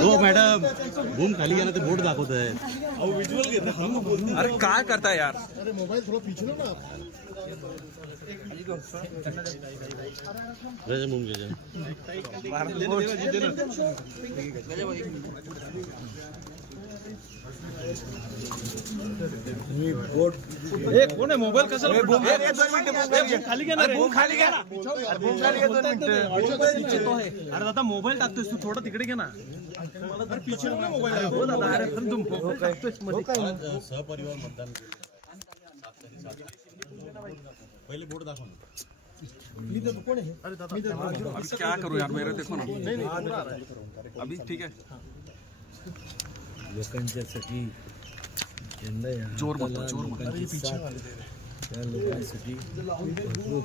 हो madam, boom खाली गेला ते बोट दाखवत आहे. अरे काय करताय यार. अरे मोबाईल थोड़ा पीछे लो ना आप. बूम घ्यायचं. कोण आहे मोबाईल कसा खाली घ्या ना. अरे दादा मोबाईल टाकतोस तू, थोडं तिकडे घे ना. मला तर पिछे मोबाईल हो दादा. अरे पण तू मोबाईल टाकतोस मध्ये. सहपरिवार मतदान केलं. पहिले बोट दाखव. अभी क्या करूं यार, मेरे देखो ना. अभी ठीक है. लोकांच्यासाठी जोर मत. त्या लोकांसाठी भरपूर